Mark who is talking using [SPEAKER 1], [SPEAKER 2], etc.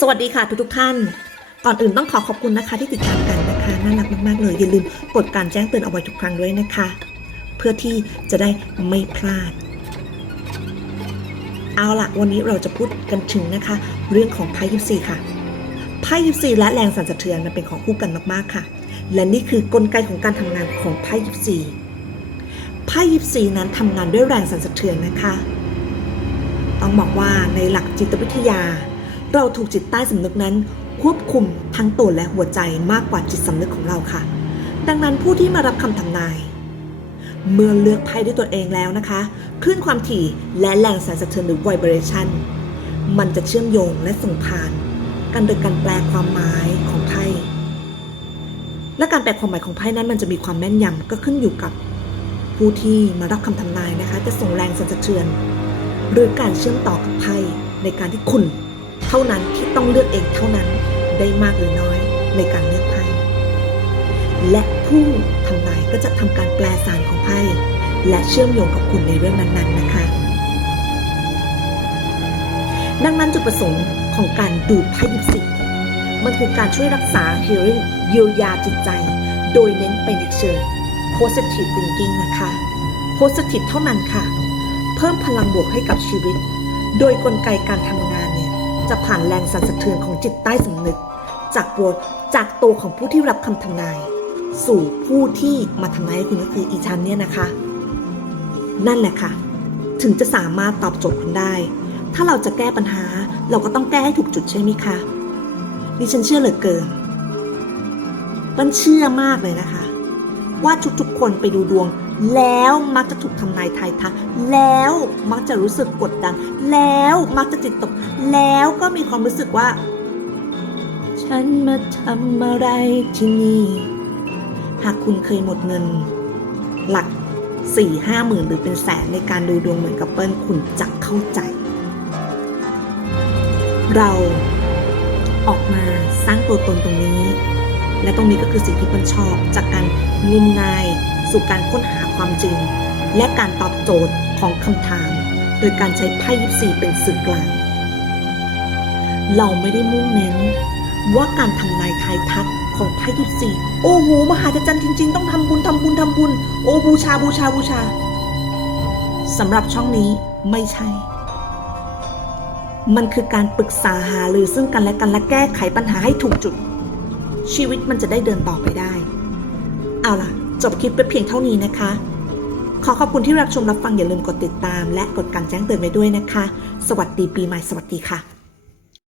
[SPEAKER 1] สวัสดีค่ะทุกทุกๆท่าน ก่อนอื่นต้องขอขอบคุณนะคะที่ติดตามกันนะคะน่ารักมากๆเลยอย่าลืมกดการแจ้งเตือนเอาไว้ทุกครั้งด้วยนะคะ เพื่อที่จะได้ไม่พลาด เอาล่ะวันนี้เราจะพูดกันถึงนะคะ เรื่องของไพ่ยิปซีค่ะไพ่ยิปซีและแรงสั่นสะเทือนมันเป็นของคู่กันมากๆค่ะ และนี่คือกลไกของการทำงานของไพ่ยิปซีไพ่ยิปซีนั้นทำงานด้วยแรงสั่นสะเทือนนะคะ ต้องบอกว่าในหลักจิตวิทยา เราถูกจิตใต้สำนึกนั้น ควบคุมทั้งตัวและหัวใจมากกว่าจิตสำนึกของเราค่ะ ดังนั้นผู้ที่มารับคำทำนาย เมื่อเลือกไพ่ด้วยตัวเองแล้วนะคะคลื่นความถี่และแรงสั่นสะเทือนหรือ vibration มันจะเชื่อมโยงและส่งผ่าน กันโดยการแปลความหมายของไพ่และการแปลความหมายของไพ่นั้นมันจะมีความแม่นยำก็ขึ้นอยู่กับ ผู้ที่มารับคำทำนายนะคะ จะส่งแรงสั่นสะเทือน หรือการเชื่อมต่อกับไพ่ในการที่คุณ เท่านั้นที่ต้องเลือกเองเท่านั้นได้มากหรือน้อยในการเลือกไพ่และผู้ทำนายก็จะทำการแปลสารของไพ่และเชื่อมโยงกับคุณในเรื่องนั้นๆนะคะ ดังนั้นจุดประสงค์ของการดูไพ่ยิปซีมันคือการช่วยรักษา healing เยียวยาจิตใจ โดยเน้นไปในเชิง positive thinking นะคะ positive เท่านั้นค่ะ เพิ่มพลังบวกให้กับชีวิต โดยกลไกการทำงาน จะผ่านแรงสั่นสะเทือนของจิตใต้สำนึก จากตัวจากตัวของผู้ที่รับคำทำนาย สู่ผู้ที่มาทำนายคุณก็คืออีชันเนี่ยนะคะ นั่นแหละค่ะ ถึงจะสามารถตอบโจทย์คุณได้ ถ้าเราจะแก้ปัญหาเราก็ต้องแก้ให้ถูกจุดใช่ไหมคะดิฉันเชื่อเหลือเกินมันเชื่อมากเลยนะคะ ว่าทุกๆคนไปดูดวง แล้วมักจะถูกทำนายทายทักแล้วมักจะรู้สึกกดดัน แล้วมักจะจิตตก แล้วก็มีความรู้สึกว่า ฉันมาทำอะไรที่นี่ หากคุณเคยหมดเงิน หลักสี่ห้าหมื่นหรือเป็นแสนในการดูดวงเหมือนกับเปิ้ลคุณจะเข้าใจ เราออกมาสร้างตัวตนตรงนี้ และตรงนี้ก็คือสิ่งที่เปิ้ลชอบจากการงมงาย สู่การค้นหาความจริง และการตอบโจทย์ของคำถาม โดยการใช้ไพ่ยิปซีเป็นสื่อกลาง เราไม่ได้มุ่งเน้น ว่าการทำนายทายทักของไพ่ยิปซีโอ้โหมหาจรรย์จริง ๆ ต้องทำบุญทำบุญทำบุญ โอ้บูชาบูชาบูชาสำหรับช่องนี้ไม่ใช่ มันคือการปรึกษาหาหรือซึ่งกันและกันและแก้ไขปัญหาให้ถูกจุด ชีวิตมันจะได้เดินต่อไปได้ เอาล่ะ จบคลิปไปเพียงเท่านี้นะคะ ขอขอบคุณที่รับชมรับฟังอย่าลืมกดติดตาม และกดการแจ้งเตือนไว้ด้วยนะคะ สวัสดีปีใหม่สวัสดีค่ะ